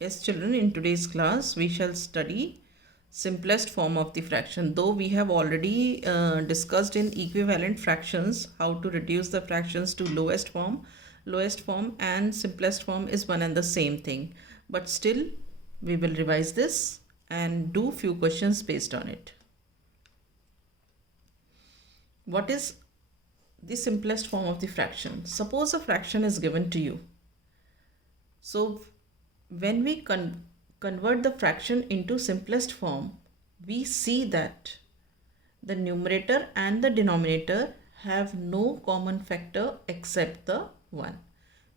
Yes, children, in today's class we shall study simplest form of the fraction. Though we have already discussed in equivalent fractions how to reduce the fractions to lowest form and simplest form is one and the same thing. But still, we will revise this and do few questions based on it. What is the simplest form of the fraction? Suppose a fraction is given to you. So when we convert the fraction into simplest form, we see that the numerator and the denominator have no common factor except the 1.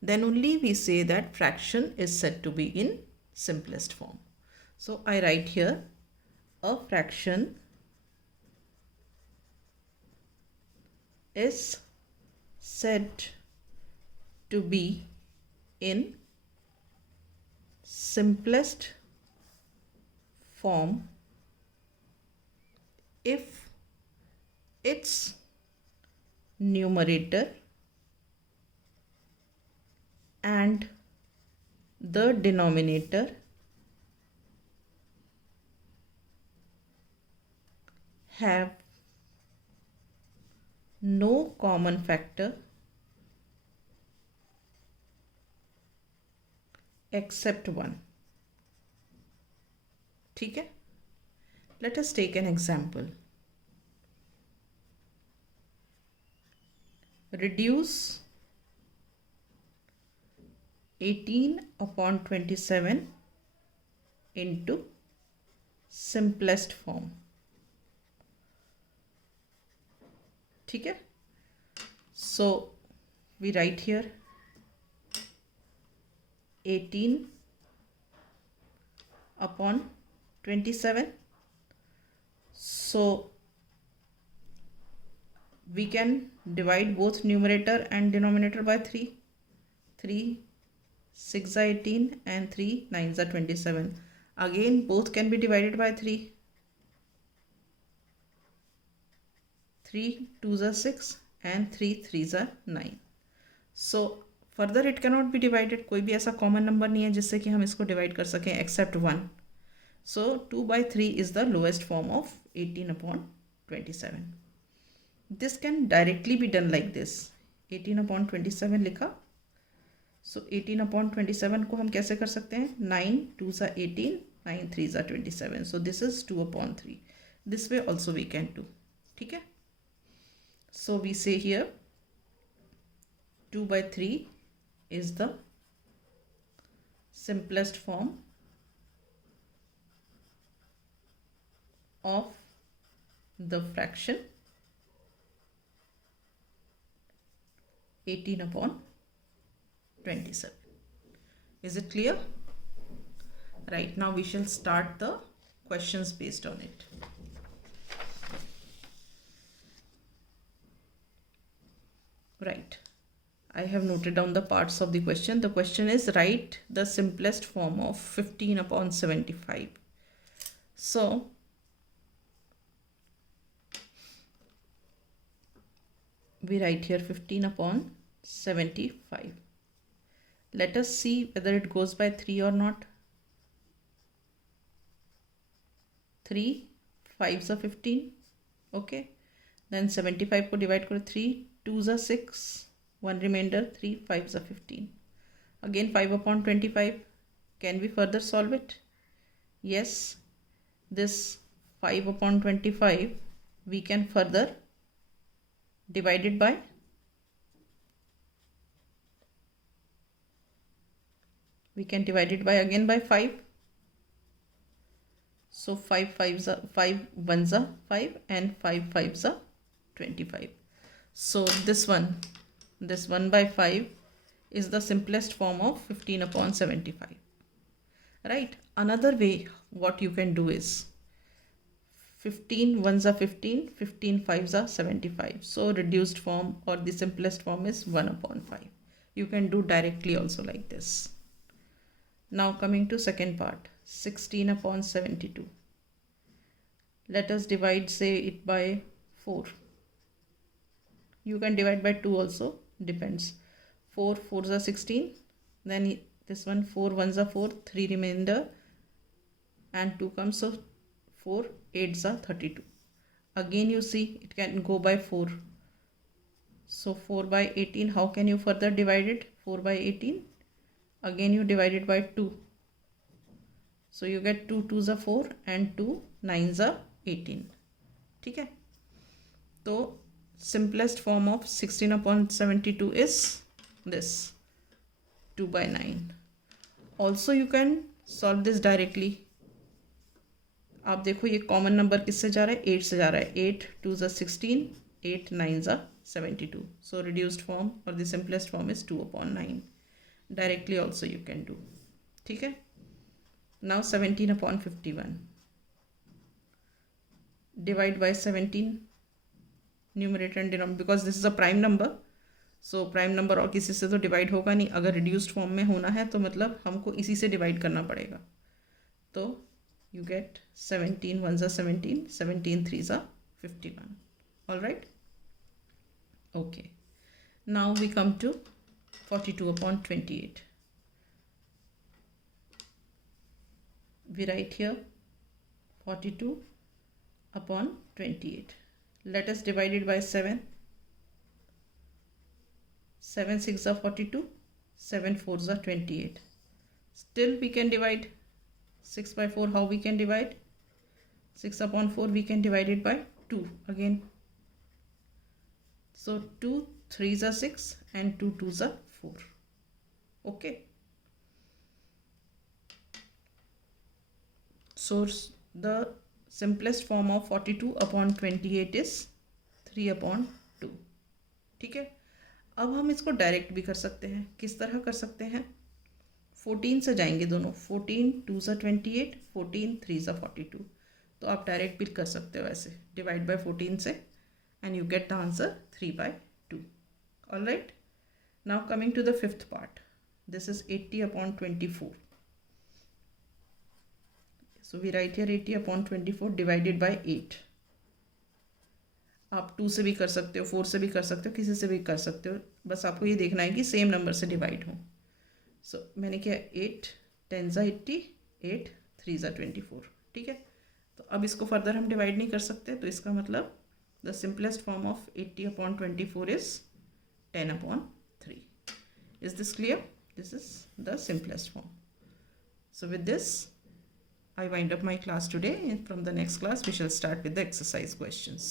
Then only we say that fraction is said to be in simplest form. So I write here, a fraction is said to be in simplest form if its numerator and the denominator have no common factor except 1. ठीक है? Let us take an example. Reduce 18 upon 27 into simplest form. ठीक है? So we write here 18 upon 27. So we can divide both numerator and denominator by 3. 3 6 are 18 and 3 9s are 27. Again both can be divided by 3. 3 2s are 6 and 3 3s are 9. So further it cannot be divided. कोई भी ऐसा common number नहीं है जिससे कि हम इसको divide कर सकें except 1. So 2 by 3 is the lowest form of 18 upon 27. This can directly be done like this. 18 upon 27 लिखा. So 18 upon 27 को हम कैसे कर सकते हैं? 9 2s are 18, 9 3s are 27. So this is 2 upon 3. This way also we can do. ठीक है? So we say here 2 by 3 is the simplest form of the fraction 18 upon 27. Is it clear? Right, now we shall start the questions based on it. Right, I have noted down the parts of the question. The question is, write the simplest form of 15 upon 75. So we write here 15 upon 75. Let us see whether it goes by 3 or not. 3 5s are 15. Okay, then 75 को divide करो. 3 2s are 6, 1 remainder. 3 5s are 15. Again 5 upon 25. Can we further solve it? Yes, this 5 upon 25 we can further divide it by 5. So 5 5s are 5 1s are 5 and 5 5s are 25. So this one by 5 is the simplest form of 15 upon 75. Right, another way what you can do is 15 1s are 15, 15 5s are 75. So reduced form or the simplest form is 1 upon 5. You can do directly also like this. Now coming to second part, 16 upon 72. Let us divide, say, it by 4. You can divide by 2 also, depends. 4 4s are 16, then this one 4 ones are 4, 3 remainder and 2 comes, so 4 8s are 32. Again you see it can go by 4, so 4 by 18, how can you further divide it? 4 by 18, again you divide it by 2, so you get 2 2s are 4 and 2 9s are 18. ठीक है, तो simplest form of 16/72 is this 2 by 9. Also you can solve this directly. आप देखो ये common number किससे जा रहा है? 8 से जा रहा है. 8 2s are 16, 8 9s are 72. So reduced form or the simplest form is 2/9. Directly also you can do. ठीक है. Now 17/51. Divide by 17. Numerator and denominator, because this is a prime number. So prime number और किसी से तो divide होगा नहीं. अगर reduced form में होना है तो मतलब हमको इसी से डिवाइड करना पड़ेगा. तो you get 17 ones are 17, 17 threes are 51. All right. Okay. Now we come to 42/28. We write here 42/28. Let us divide it by 7. 7 6 are 42, 7 4s are 28. Still we can divide 6 by 4. How we can divide? 6/4 we can divide it by 2 again. So 2 3s are 6 and 2 2s are 4. Okay. So the simplest form of 42/28 is 3/2. ठीक है. अब हम इसको direct भी कर सकते हैं. किस तरह कर सकते हैं? 14 से जाएंगे दोनों. 14 2s are 28, 14 3s are 42. तो आप डायरेक्ट भी कर सकते हो ऐसे. डिवाइड बाय 14 से and you get the answer 3/2. All right. Now coming to the fifth part. This is 80/24. So we write here 80/24 divided by 8. आप 2 से भी कर सकते हो, 4 से भी कर सकते हो, किसी से भी कर सकते हो. बस आपको ये देखना है कि सेम नंबर से डिवाइड हो. सो मैंने किया 8 10s are 80, 8 3s are 24. ठीक है. तो अब इसको फर्दर हम डिवाइड नहीं कर सकते. तो इसका मतलब the simplest form of 80/24 is 10/3. Is this clear? This is the simplest form. So with this, I wind up my class today. From the next class, we shall start with the exercise questions.